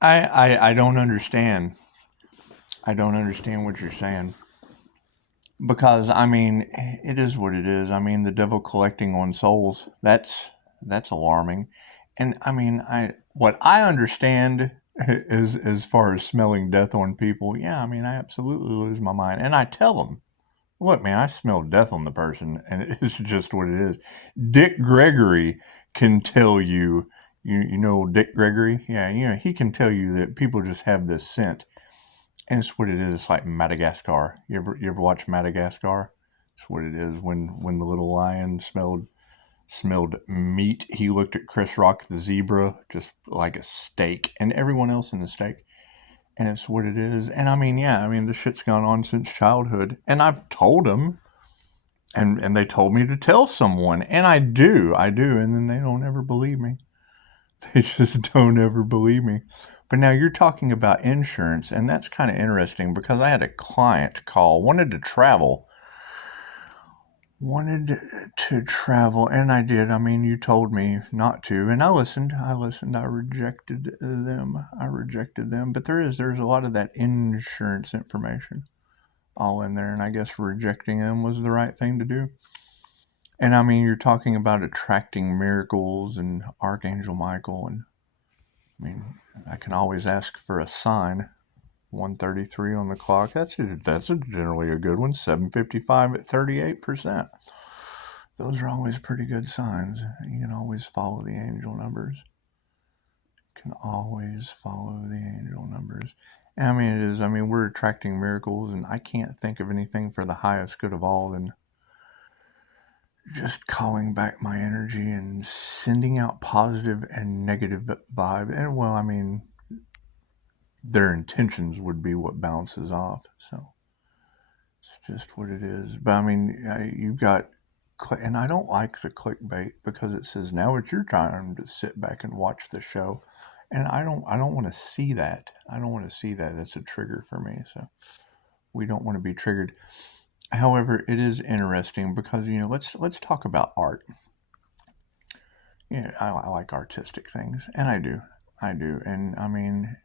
I don't understand. I don't understand what you're saying. Because I mean, it is what it is. I mean, the devil collecting on souls, that's alarming. And I mean, I what I understand is as far as smelling death on people, yeah, I mean, I absolutely lose my mind. And I tell them, look, man, I smell death on the person, and it's just what it is. Dick Gregory can tell you, you know Dick Gregory? Yeah, you know, he can tell you that people just have this scent. And it's what it is. It's like Madagascar. You ever watch Madagascar? It's what it is. When the little lion smelled meat, he looked at Chris Rock the zebra just like a steak, and everyone else in the steak. And it's what it is. And I mean, yeah, I mean, this shit's gone on since childhood. And I've told them, and they told me to tell someone, and I do, and then they don't ever believe me. They just don't ever believe me. But now you're talking about insurance, and that's kind of interesting because I had a client call, wanted to travel, and I did. I mean, you told me not to, and I listened. I rejected them. But there's a lot of that insurance information all in there, and I guess rejecting them was the right thing to do. And I mean, you're talking about attracting miracles and Archangel Michael, and I mean, I can always ask for a sign. 133 on the clock. That's generally a good one. 755 at 38%. Those are always pretty good signs. You can always follow the angel numbers. Can always follow the angel numbers. And I mean, it is. I mean, we're attracting miracles, and I can't think of anything for the highest good of all than just calling back my energy and sending out positive and negative vibe. And well, I mean, their intentions would be what bounces off. So it's just what it is. But I mean, you've got, and I don't like the clickbait because it says now it's your time to sit back and watch the show, and I don't want to see that. I don't want to see that. That's a trigger for me. So we don't want to be triggered. However, it is interesting because let's talk about art. Yeah, I like artistic things, and I do, and I mean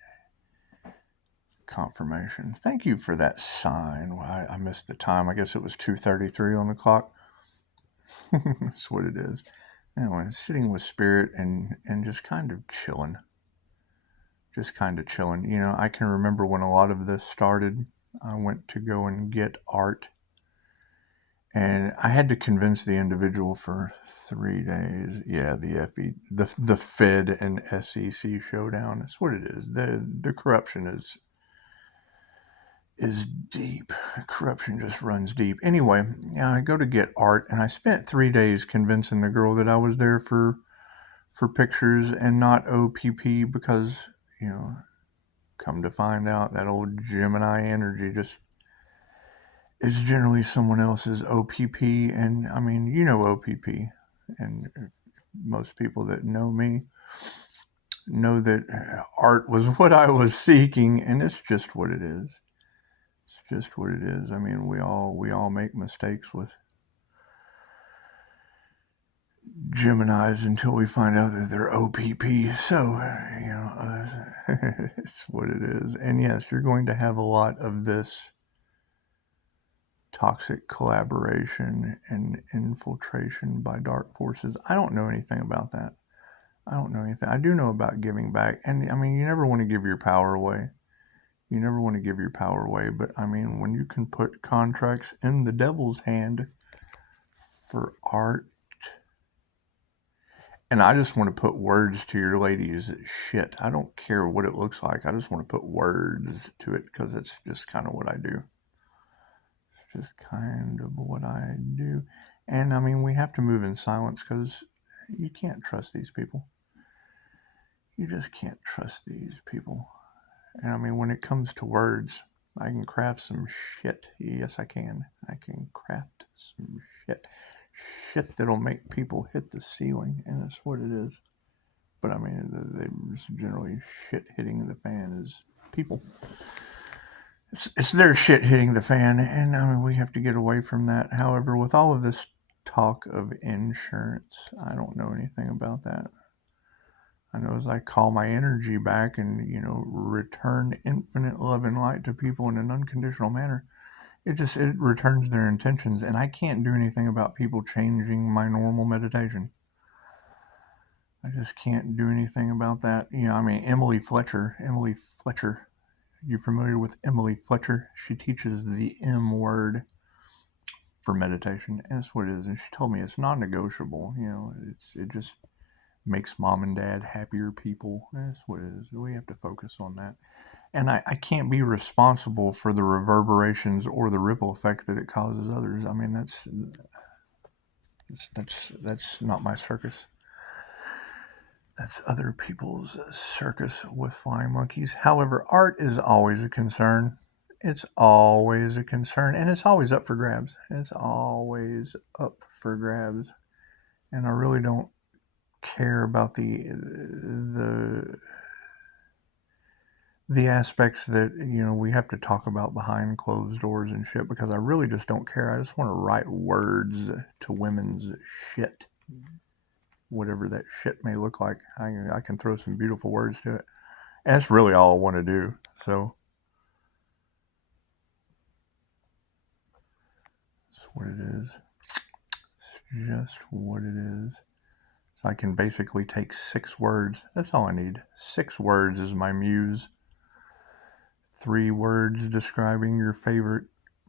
confirmation. Thank you for that sign. Well, I missed the time. I guess it was 2:33 on the clock. That's what it is. Anyway, sitting with spirit and just kind of chilling. Just kind of chilling. I can remember when a lot of this started. I went to go and get art, and I had to convince the individual for 3 days. Yeah, the Fed and SEC showdown. That's what it is. The corruption is deep. Corruption just runs deep. Anyway, yeah, I go to get art, and I spent 3 days convincing the girl that I was there for pictures and not OPP because come to find out that old Gemini energy just is generally someone else's OPP, and I mean OPP, and most people that know me know that art was what I was seeking, and it's just what it is. It's just what it is. I mean, we all make mistakes with Geminis until we find out that they're OPP. So, it's what it is. And yes, you're going to have a lot of this toxic collaboration and infiltration by dark forces. I don't know anything about that. I don't know anything. I do know about giving back. And I mean, you never want to give your power away. You never want to give your power away. But I mean, when you can put contracts in the devil's hand for art, and I just want to put words to your ladies' shit. I don't care what it looks like. I just want to put words to it because it's just kind of what I do. It's just kind of what I do. And I mean, we have to move in silence because you can't trust these people. You just can't trust these people. And I mean, when it comes to words, I can craft some shit. Yes, I can. I can craft some shit. Shit that'll make people hit the ceiling, and that's what it is. But I mean, they generally shit hitting the fan is people. It's their shit hitting the fan, and I mean, we have to get away from that. However, with all of this talk of insurance, I don't know anything about that. I know as I call my energy back and, return infinite love and light to people in an unconditional manner, it returns their intentions. And I can't do anything about people changing my normal meditation. I just can't do anything about that. Emily Fletcher, you familiar with Emily Fletcher? She teaches the M word for meditation, and that's what it is. And she told me it's non-negotiable. It just makes mom and dad happier people. That's what it is. We have to focus on that. And I can't be responsible for the reverberations or the ripple effect that it causes others. I mean, that's not my circus. That's other people's circus with flying monkeys. However, art is always a concern. It's always a concern, and it's always up for grabs. It's always up for grabs. And I really don't care about the aspects that we have to talk about behind closed doors and shit, because I really just don't care. I just want to write words to women's shit, whatever that shit may look like. I can throw some beautiful words to it, and that's really all I want to do. So that's what it is. It's just what it is. So I can basically take 6 words. That's all I need. 6 words is my muse. 3 words describing your favorite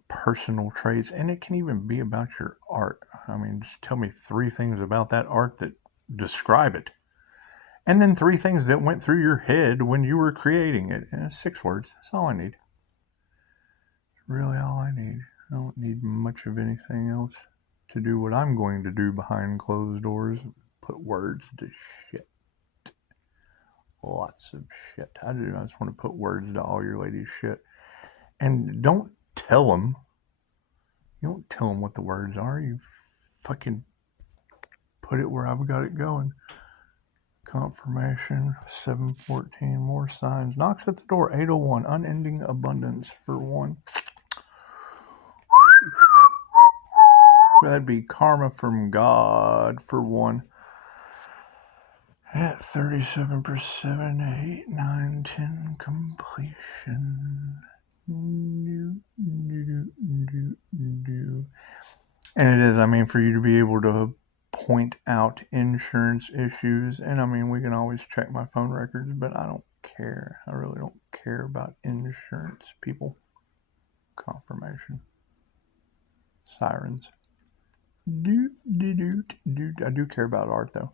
personal traits, and it can even be about your art. I mean, just tell me 3 things about that art that describe it, and then 3 things that went through your head when you were creating it. And it's 6 words. That's all I need. Really all I need. I don't need much of anything else to do what I'm going to do behind closed doors. Put words to shit. Lots of shit. I just want to put words to all your ladies' shit. And don't tell them. You don't tell them what the words are. You fucking put it where I've got it going. Confirmation, 714, more signs. Knocks at the door, 801, unending abundance for 1. That'd be karma from God for 1. At 37 per 7, 8, 9, 10, completion. And it is, for you to be able to point out insurance issues, and we can always check my phone records, but I don't care. I really don't care about insurance, people. Confirmation. Sirens. I do care about art, though.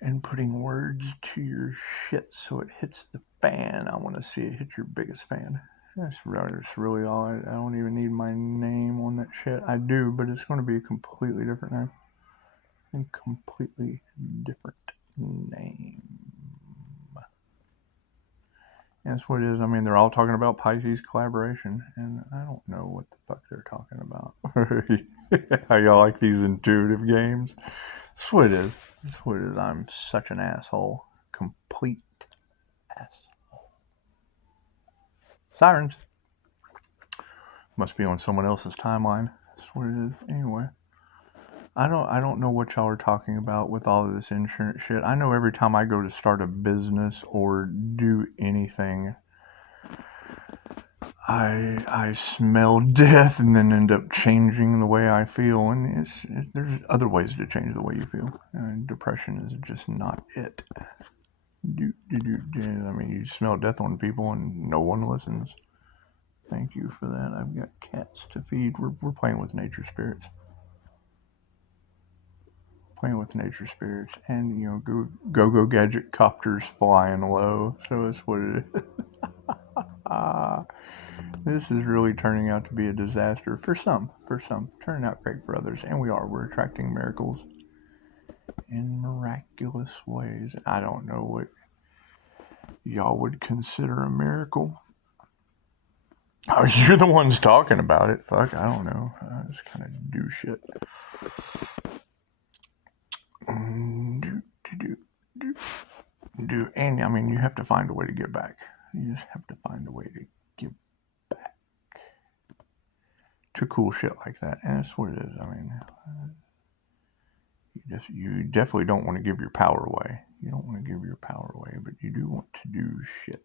And putting words to your shit so it hits the fan. I want to see it hit your biggest fan. That's really all. I don't even need my name on that shit. I do, but it's going to be a completely different name. A completely different name. And that's what it is. They're all talking about Pisces collaboration, and I don't know what the fuck they're talking about. How y'all like these intuitive games? That's what it is. That's what it is. I'm such an asshole. Complete asshole. Sirens. Must be on someone else's timeline. That's what it is. Anyway. I don't know what y'all are talking about with all of this insurance shit. I know every time I go to start a business or do anything, I smell death and then end up changing the way I feel. And there's other ways to change the way you feel. Depression is just not it. You smell death on people and no one listens. Thank you for that. I've got cats to feed. We're playing with nature spirits. And go gadget copters flying low. So that's what it is. This is really turning out to be a disaster for some, turning out great for others, and we're attracting miracles in miraculous ways. I don't know what y'all would consider a miracle. Oh, you're the ones talking about it. Fuck, I don't know. I just kind of do shit. And you have to find a way to get back. You just have to find a way to get back to cool shit like that. And that's what it is. You definitely don't want to give your power away. You don't want to give your power away, but you do want to do shit.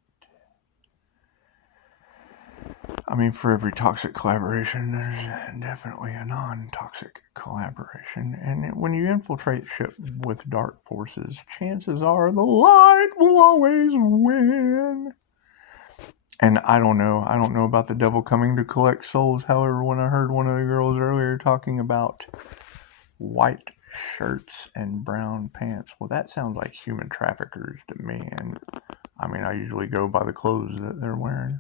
I mean, for every toxic collaboration, there's definitely a non-toxic collaboration. And when you infiltrate shit with dark forces, chances are the light will always win. And I don't know about the devil coming to collect souls. However, when I heard one of the girls earlier talking about white shirts and brown pants, well, that sounds like human traffickers to me. And I mean, I usually go by the clothes that they're wearing.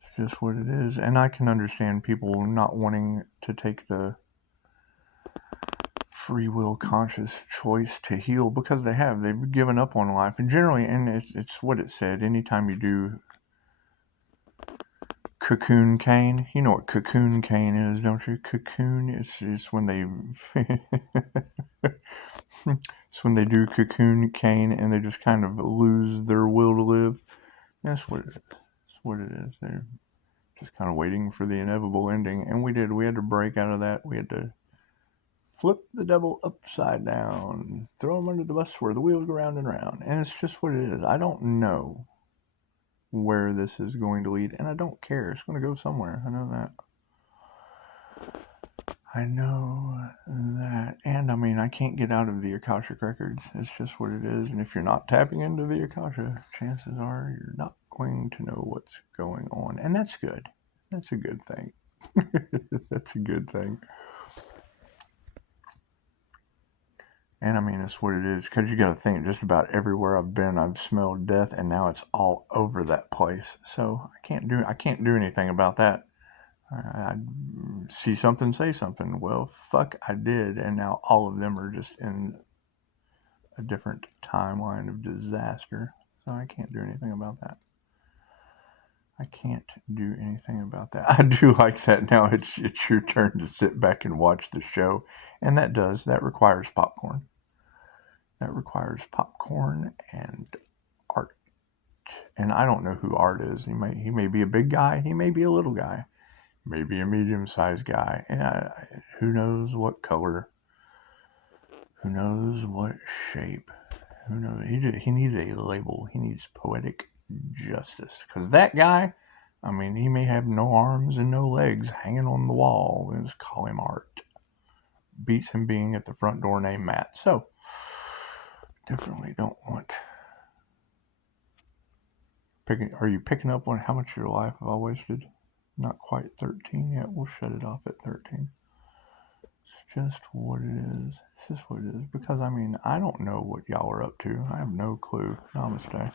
It's just what it is. And I can understand people not wanting to take the free will conscious choice to heal because they've given up on life. And generally, and it's what it said, anytime you do cocoon cane. You know what cocoon cane is, don't you? Cocoon is when they it's when they do cocoon cane and they just kind of lose their will to live. That's what it is. That's what it is. They're just kind of waiting for the inevitable ending. And we did. We had to break out of that. We had to flip the devil upside down, throw him under the bus where the wheels go round and round. And it's just what it is. I don't know where this is going to lead, and I don't care. It's going to go somewhere. I know that. And I mean, I can't get out of the Akashic records. It's just what it is. And if you're not tapping into the Akasha, chances are you're not going to know what's going on. And that's good. That's a good thing. That's a good thing. And I mean, it's what it is. Because you got to think, just about everywhere I've been, I've smelled death, and now it's all over that place. So I can't do anything about that. I see something, say something. Well, fuck, I did, and now all of them are just in a different timeline of disaster. So I can't do anything about that. I can't do anything about that. I do like that now. It's your turn to sit back and watch the show, and that requires popcorn. That requires popcorn and art. And I don't know who Art is. He may be a big guy. He may be a little guy. Maybe a medium-sized guy. And who knows what color? Who knows what shape? Who knows? He needs a label. He needs poetic justice. Because that guy, I mean, he may have no arms and no legs hanging on the wall. Let's call him Art. Beats him being at the front door named Matt. So, definitely don't want... Are you picking up on how much of your life have I wasted? Not quite 13 yet. We'll shut it off at 13. It's just what it is. It's just what it is. Because, I mean, I don't know what y'all are up to. I have no clue. Namaste.